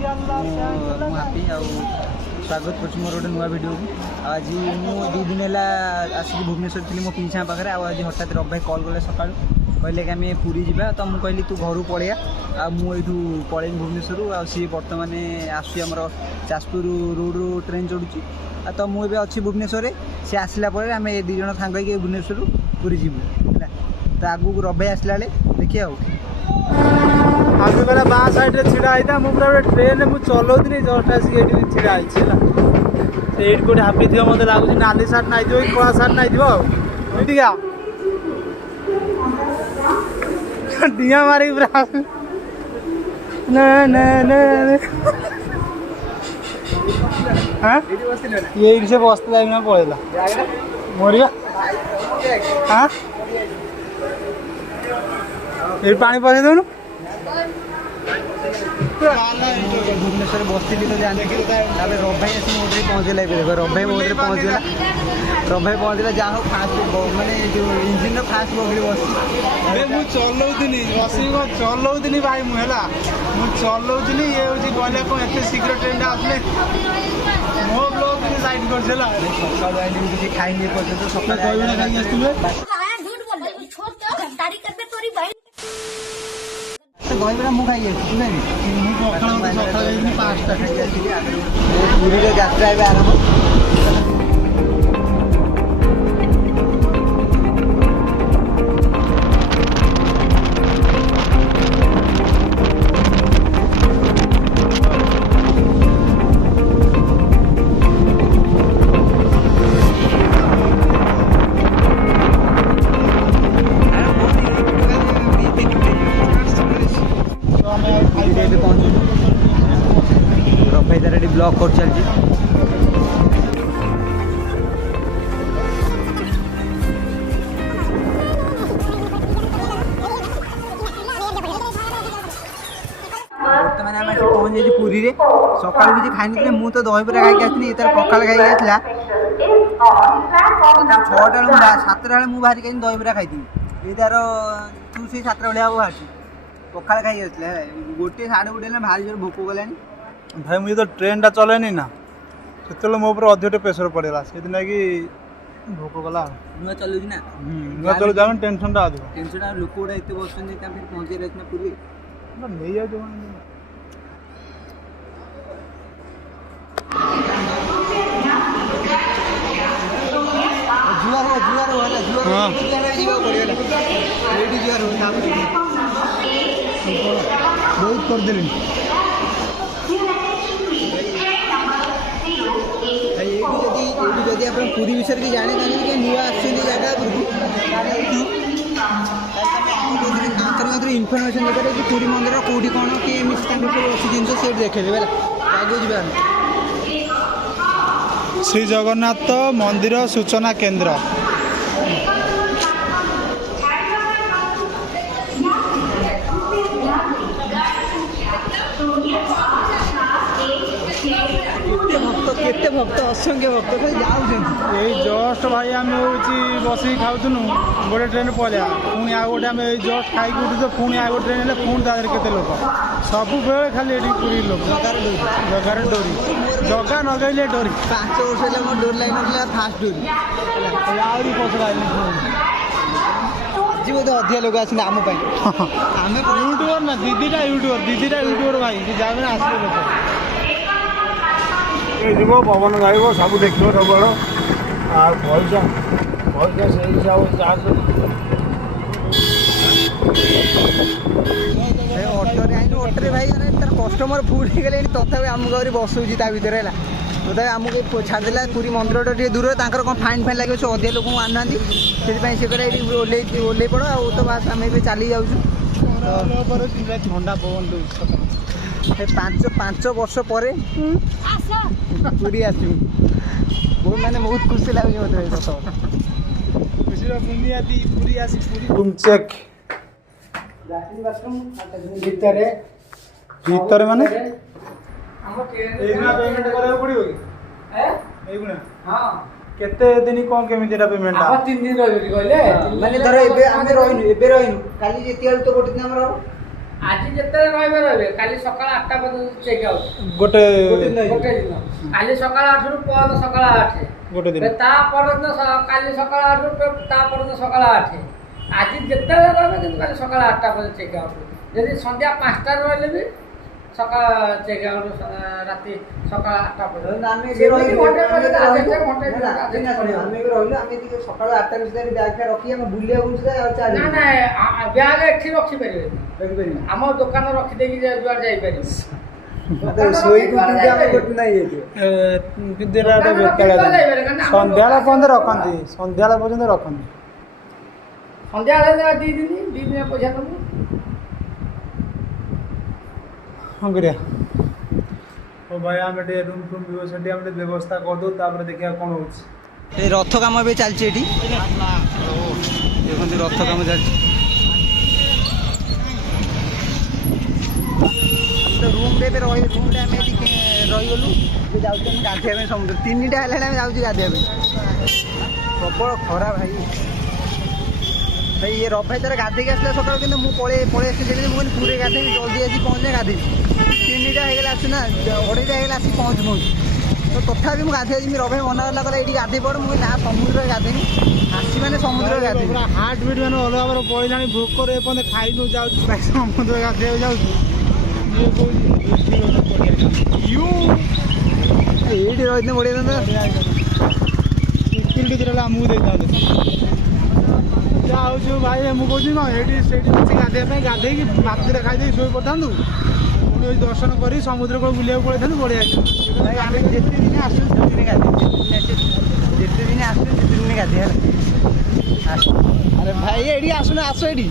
Happy स्वागत कर मोर गोटे नुआ वीडियो को आज मुझे 2 दिन है आसिक भुवनेश्वर थी मो पिछा पाखे आज हठात रवि भाई कल कले सका कहले कि आम पूरी जावा तो मुझे कहली तू घर पलैया मुझे पलैन भुवनेश्वर आ सी बर्तमान आसम जाजपुर रोड रू ट्रेन चढ़ुची तो मुझे अच्छी भुवनेश्वर सी आसला आम 2 जन सांग भुवनेश्वर पूरी जीवु तो आगू रवि आसला देखिए आगे मेरा बाँ साइड रे छिड़ा होता मुझे ट्रेन मुझे चलाऊनी जस्ट आसिक ये छिड़ा है कौटे हापी थी मतलब लगुच नाली सार्ट नाई थी कला सार्ट नाई थी डिया मारिक पूरा ये से बसता जाए पड़ेगा मरिया हाँ ये पानी पसई दौनु भुवनेश्वर बसती तो जाने रवि भाई आस मोदी पहुँचला रवि भाई मोदी पहुँचला रवि भाई पहुँचला जहाँ हो फास्ट माने जो इंजिन फास्ट बगड़ी बस चलाऊनी बस चलाऊनी भाई मुझे चलाऊनी ये हूँ कहले कौन एत शीघ्र ट्रेन आसले मो ब्लॉग साइड कर सकाल किसी खाई नहीं पड़ते तो सकाल गहबरा मुझे खाई पूरी यात्रा आरंभ ब्लॉक कर चलती बर्तमान आम पहुँच जाइए पूरी रे सका किसी खाई मुझे तो दहीबरा खाई आसनी तार पखाल खाई आसला 6टा 7टा मुझे बाहर कहीं दहीबरा खाई ये तार तू से 7टा भाया हम बाहर पखाल खाई आसला 1 साढ़े 1 भारी जोर भोक गलानी भाई मुझे तो ट्रेन टा चलेनी ना से मो अधिक प्रेसर पड़ेगा से कि भोक गला नुआ चलुची ना नुआ चलो जाओ टेंशन टा अधिक टेंशन लोक गुड़ा एत बस पहुँचे रही पूरी नहीं जाए जुआर हो बहुत कर दे जदि आप पूरी विषय की जाने चाहिए नुआ जगह इनफर्मेशन देखे कि पूरी मंदिर कौटी कौन किए अच्छी जिन से देखे आगे जान श्री जगन्नाथ मंदिर सूचना केंद्र केते भक्त असंख्य भक्त खाली जस्ट भाई आम बस खाऊनु गोटे ट्रेन पलिया पुणी आ गए आम जस्ट खाई उठी तो पुणी आ गए ट्रेन पुणी तार के लोक सब बेले खाली पूरी लोक जगार डोरी जगा नगैले डोरी 5 वर्ष है मोर डोर लाइन फास्ट डोरी आहरी पसरा जी बोधे अधिक लोक आम आम यूट्यूबर ना दीदीटा यूट्यूबर भाई जाए आसो लोक जीव पवन गाइब सब देख सब पैसा से हिसाब चार्ज ऑटो भाई तार कस्टमर फुल हो गले तथा आमको बसुची भितर है तथा आमको छाड़देला पूरी मंदिर टे दूर कौन फाइन फाइन लगे से अधिक लोक आना से ओल्ल पड़ आ तो बास आम चली जाऊँ ठंडा पवन 5 वर्ष पर पूरी आस मैंने बहुत खुशी लगे मतलब रूम चेक भीतर माने पेमेंट करा पड़ो कि हाँ केते दिन कौन केमिति पेमेंट आ 3 दिन रहबे कहले माने धर एबे हम रहिनु एबे रहिनु काली जेतियाल तो गोटे दिन हमर ଆଜି ଯେତେବେଳେ ରହିବେ ରହିବେ, କାଲି ସକାଳ 8ଟା ପର୍ଯ୍ୟନ୍ତ ଚେକ୍ ଆଉଟ୍। ଗୋଟେ ଗୋଟେ ଦିନ, କାଲି ସକାଳ 8ରୁ ପରଦିନ ସକାଳ 8, ଗୋଟେ ଦିନ ତା ପରଦିନ କାଲି ସକାଳ 8ରୁ ତା ପରଦିନ ସକାଳ 8। ଆଜି ଯେତେବେଳେ ରହିବେ କିନ୍ତୁ କାଲି ସକାଳ 8ଟା ପର୍ଯ୍ୟନ୍ତ ଚେକ୍ ଆଉଟ୍। ଯଦି ସନ୍ଧ୍ୟା 5ଟାରେ ରହିଲେ ବି ସକାଳ ଚେକ୍ ଆଉଟ୍ ରାତି ସକାଳ 8ଟା ପର୍ଯ୍ୟନ୍ତ। ଆମେ ବି ସେମିତି ରହିଲୁ, ଘଣ୍ଟେ ଆମେ ବି ପର୍ଯ୍ୟନ୍ତ ରହିଲୁ, ଘଣ୍ଟେ ଆମେ ବି ରହିଲୁ, ଆମେ ଟିକେ ସକାଳ 8ଟା ଭିତରେ ବ୍ୟାଗ୍ ଫ୍ୟାଗ୍ ରଖି ଆମେ ବୁଲିବାକୁ ଚାଲି ନା ନା ବ୍ୟାଗ୍ ଏଠି ରଖିପାରିବେନି, ରଖିପାରିବି ଆମ ଦୋକାନ ରଖିଦେଇକି ଯୁଆଡ଼େ ଯାଇପାରିବେ। ଶୋଇକି ଉଠିକି ଆମେ ଗୋଟେ ନାଇଁ ଯାଇଥିବ। କିନ୍ତୁ ଏଟା ଗୋଟେ ବେକାରିଆ ଜିନିଷ। ସନ୍ଧ୍ୟାବେଳ ପର୍ଯ୍ୟନ୍ତ ରଖନ୍ତି, ସନ୍ଧ୍ୟାବେଳ ପର୍ଯ୍ୟନ୍ତ ରଖନ୍ତି। ସନ୍ଧ୍ୟାବେଳେ 2 ଦିନ ପଇସା ଦେବୁ। ହଁ କରିବା। ହଉ ଭାଇ ଆମେ ଟିକେ ରୁମ୍ ଫୁମ୍ ସେଠି ଆମେ ଟିକେ ବ୍ୟବସ୍ଥା କରିଦେଉ, ତାପରେ ଦେଖିବା କ'ଣ ହେଉଛି। ଏ ରଥ କାମ ଏବେ ଚାଲିଛି ଏଠି, ଦେଖନ୍ତୁ ରଥ କାମ ଚାଲିଛି। ରୁମ୍ରେ ଏବେ ରୁମ୍ରେ ଆମେ ଏଠି ରହିଗଲୁ। ଏବେ ଯାଉଛୁ ଆମେ ଗାଧୋଇବା ପାଇଁ ସମୁଦ୍ର। 3ଟା ହେଲାଣି ଆମେ ଯାଉଛୁ ଗାଧୋଇବା ପାଇଁ। ପ୍ରବଳ ଖରା ଭାଇ। ଭାଇ ଇଏ ରଫ ଭାଇ ତାର ଗାଧୋଇକି ଆସିଲା ସକାଳୁ, କିନ୍ତୁ ମୁଁ ପଳେଇ ଆସିଥିଲି। ମୁଁ କହିଲି ପୁରୀରେ ଗାଧୋଇବି, ଜଲ୍ଦି ଆସି ପହଞ୍ଚିଲେ ଗାଧୋଇବି। 3ଟା ହେଇଗଲା ଆସୁ ନା, 2:30 ହେଇଗଲା ଆସିକି ପହଞ୍ଚୁ। ତ ତଥାପି ମୁଁ ଗାଧୋଇବା ଯିବି। ରଫ ଭାଇ ମନା କଲା, କହିଲା ଏଇଠି ଗାଧୋଇ ପଡ଼। ମୁଁ କହିଲି ନା, ସମୁଦ୍ରରେ ଗାଧୋଇବି, ଆସି ମାନେ ସମୁଦ୍ରରେ ଗାଧୋଇବି। ପୁରା ହାର୍ଟ ବିଟ୍ ମାନେ ଅଲଗା ଭାବରେ ପଳେଇଲାଣି। ଭୋକରେ ଏପର୍ଯ୍ୟନ୍ତ ଖାଇନୁ, ଯାଉଛୁ ସମୁଦ୍ର ଗାଧୋଇବାକୁ ଯାଉଛୁ। ଇଏ କହୁଛି ଏଇଠି ରହିଥିଲେ ବଢ଼ିଆ ସିକ୍ୟୁରିଟି ଥିଲା ଆମକୁ ଦେଇଥାନ୍ତେ। ଯାହା ହଉଛି ଭାଇ, ମୁଁ କହୁଛି କ'ଣ ସେଇଠି ବସି ଗାଧୋଇବା ପାଇଁ, ଗାଧୋଇକି ମାଛରେ ଖାଇଦେଇକି ଶୋଇ ପଡ଼ିଥାନ୍ତୁ। ପୁଣି ଦର୍ଶନ କରି ସମୁଦ୍ର କୂଳ ବୁଲିବାକୁ ପଳେଇଥାନ୍ତୁ, ବଢ଼ିଆ ହେଇଥାନ୍ତା। ଭାଇ ଆମେ ଯେତେ ଦିନ ଆସୁଛୁ ସେତେ ଦିନ ଗାଧୋଇ, ଯେତେ ଦିନ ଆସୁଛୁ ସେତେ ଦିନ ଗାଧୋଇ ହେଲା। ଆରେ ଭାଇ ଏଇଠି ଆସୁନ, ଆସ ଏଇଠି।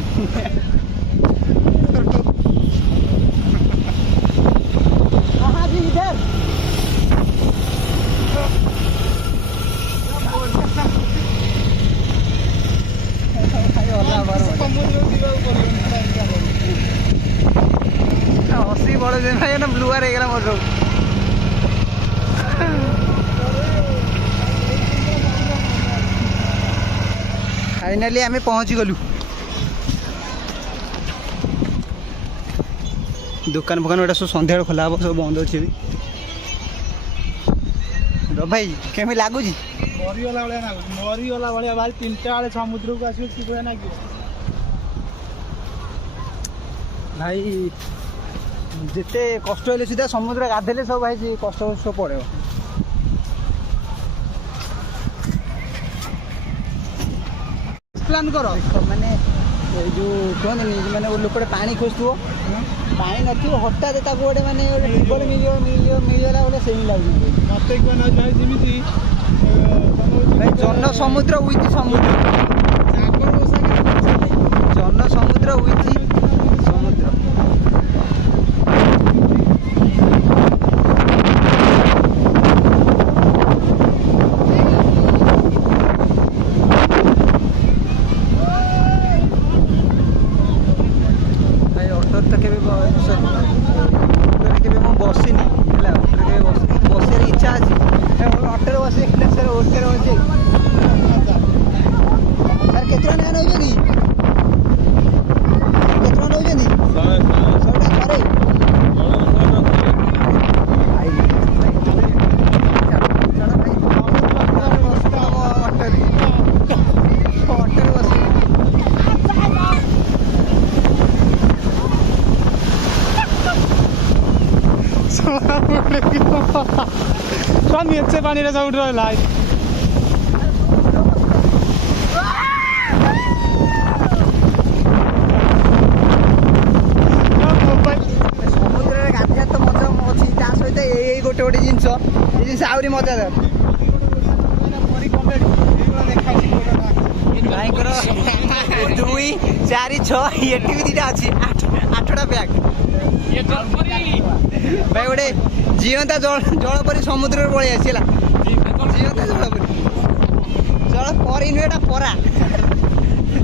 ହସି ବଡ଼ ଭାଇ ବ୍ଲୁଆର ହେଇଗଲା ମୋର ସବୁ। ଫାଇନାଲି ଆମେ ପହଞ୍ଚିଗଲୁ। ଦୋକାନ ଫୋକାନ ଏଟା ସବୁ ସନ୍ଧ୍ୟାବେଳେ ଖୋଲା ହେବ, ସବୁ ବନ୍ଦ ଅଛି ଏବେ। ଭାଇ କେମିତି ଲାଗୁଛି? ମରିଗଲା ଭଳିଆ ଲାଗୁଛି, ମରିଗଲା ଭଳିଆ ଭାଇ। 3ଟା ବେଳେ ସମୁଦ୍ରକୁ ଆସିବ, କି ଭଳିଆ ଲାଗିବ ଭାଇ। ଯେତେ କଷ୍ଟ ହେଲେ ସୁଦ୍ଧା ସମୁଦ୍ର ଗାଧେଇଲେ ସବୁ ଭାଇ କଷ୍ଟ ସବୁ ପଳେଇବ। ପ୍ଲାନ୍ କର ମାନେ ଏଇ ଯେଉଁ କୁହନ୍ତିନି, ମାନେ ଲୋକଟେ ପାଣି ଖୋଜୁଥିବ, ପାଣି ନଥିବ, ହଠାତ୍ ତାକୁ ଗୋଟେ ମାନେ ଗୋଟେ ମିଳିଗଲା ବୋଲେ ସେମିତି ଲାଗୁଛି ମତେ। ଭାଇ ଯେମିତି ଭାଇ ଜନ ସମୁଦ୍ର ଉଇଥି ସମୁଦ୍ର, ଜନ ସମୁଦ୍ର ଉଇଥି ସମୁଦ୍ର। କେବେ ମୁଁ ବସିନି ହେଲା, ଅଟୋରେ କେବେ ବସିନି, ବସିବାର ଇଚ୍ଛା ଅଛି। ଅଟୋରେ ବସି ସାର୍ ଓଟରେ ବସି ସାର୍ କେତେ ଟଙ୍କା ନେଉଛନ୍ତି? କେତେ ଟଙ୍କା ନେଉଛନ୍ତି? 100 ଟଙ୍କା ଥରେ। ଅଟୋରେ ବସି ଏତେ ପାଣିରେ ସବୁଠି ରହିଲା। ସମୁଦ୍ରରେ ଗାଧେଇବା ତ ମଜା ଅଛି, ତା ସହିତ ଏଇ ଗୋଟେ ଜିନିଷ, ଏଇ ଜିନିଷ ଆହୁରି ମଜାଦାର। ଭାଇଙ୍କର 2, 4, 6 ଏଠି ବି 2ଟା ଅଛି, 8ଟା ବ୍ୟାଗ୍। ଭାଇ ଗୋଟେ ଜିଅନ୍ତା ଜଳ ପରି ସମୁଦ୍ରରେ ପଳେଇ ଆସିଛି ହେଲା। ଜିଅନ୍ତା ଜଳ ପରି, ଜଳ ପରି ନୁହେଁ, ଏଟା ପରା।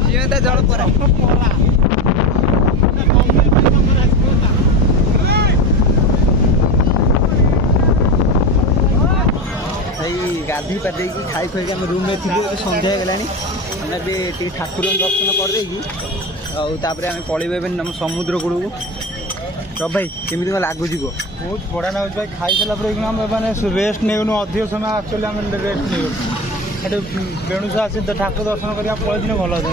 ଜିଅନ୍ତା ଜଳ ପରା। ଭାଇ ଗାଧୋଇ ପାଧେଇକି ଖାଇ ଖୁଆଇକି ଆମେ ରୁମ୍ରେ ଥିଲୁ। ଏବେ ସନ୍ଧ୍ୟା ହେଇଗଲାଣି, ଆମେ ଏବେ ଟିକେ ଠାକୁରଙ୍କ ଦର୍ଶନ କରିଦେଇକି ଆଉ ତାପରେ ଆମେ ପଳେଇବୁ ଏବେ ଆମ ସମୁଦ୍ର କୂଳକୁ। ରବ ଭାଇ କେମିତି କ'ଣ ଲାଗୁଛି କୁହ? ବହୁତ ବଢ଼ିଆ ଲାଗୁଛି ଭାଇ। ଖାଇସାରିଲା ପରେ ଆମେ ମାନେ ରେଷ୍ଟ ନେଉନୁ, ଅଧିକ ସମୟ ଆକ୍ଚୁଆଲି ଆମେ ରେଷ୍ଟ ନେଉନୁ। ସେଠି ବେଣୁସ ଆସି ଠାକୁର ଦର୍ଶନ କରିବା ପଳେଇଦିନ ଭଲ ଅଛି।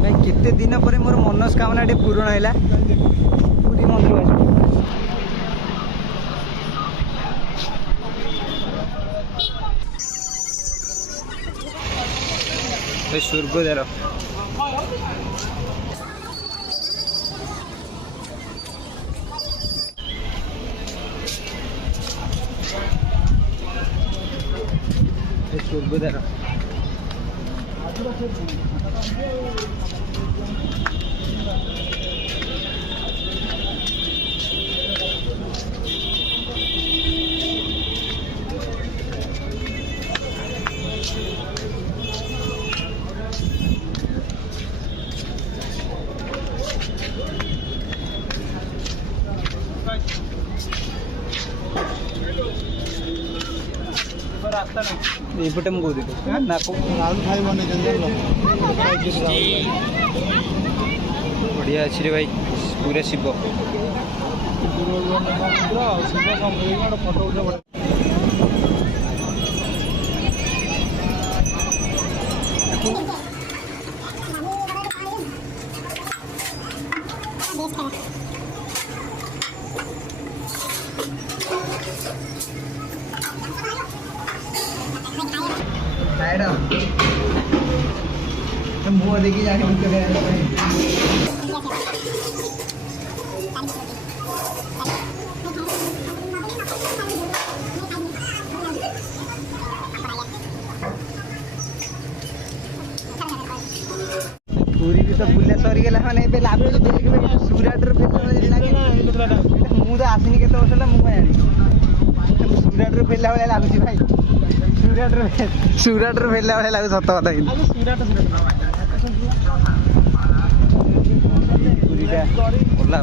ଭାଇ କେତେ ଦିନ ପରେ ମୋର ମନସ୍କାମନା ଟିକେ ପୂରଣ ହେଲା, ପୁରୀ ମନ୍ଦିର ଆସିବି। ସ୍ୱର୍ଗଦ୍ୱାର ସ୍ୱର୍ଗଦ୍ୱାର ରାସ୍ତା ନାହିଁ ଏଇପଟେ ମୁଁ କହୁଥିଲି ନା ରାହୁଲ ଭାଇ ବନେଇଛନ୍ତି ବଢ଼ିଆ ଅଛି ରେ ଭାଇ, ପୁରା ଶିବ। ଫଟୋ ଉଠେଇବା ମୁହଁ ଦେଖି ଜାଣି ପୁରୀ ବି ତ ବୁଲିଆ ସରିଗଲା ମାନେ ଏବେ ଲାଗୁଛି ସୁରାଟରେ ମୁଁ ତ ଆସିନି କେତେ ବର୍ଷ ହେଲା, ମୁଁ କଣ ଜାଣିଛି। ସୁରାଟରେ ଫେରିଲା ଭଳିଆ ଲାଗୁଛି ଭାଇ, ସୁରାଟରେ ଫେରିଲା ଭଳିଆ ଲାଗୁଛି ସତ କଥା। କିନ୍ତୁ ପୁରୀଟା ଓଲା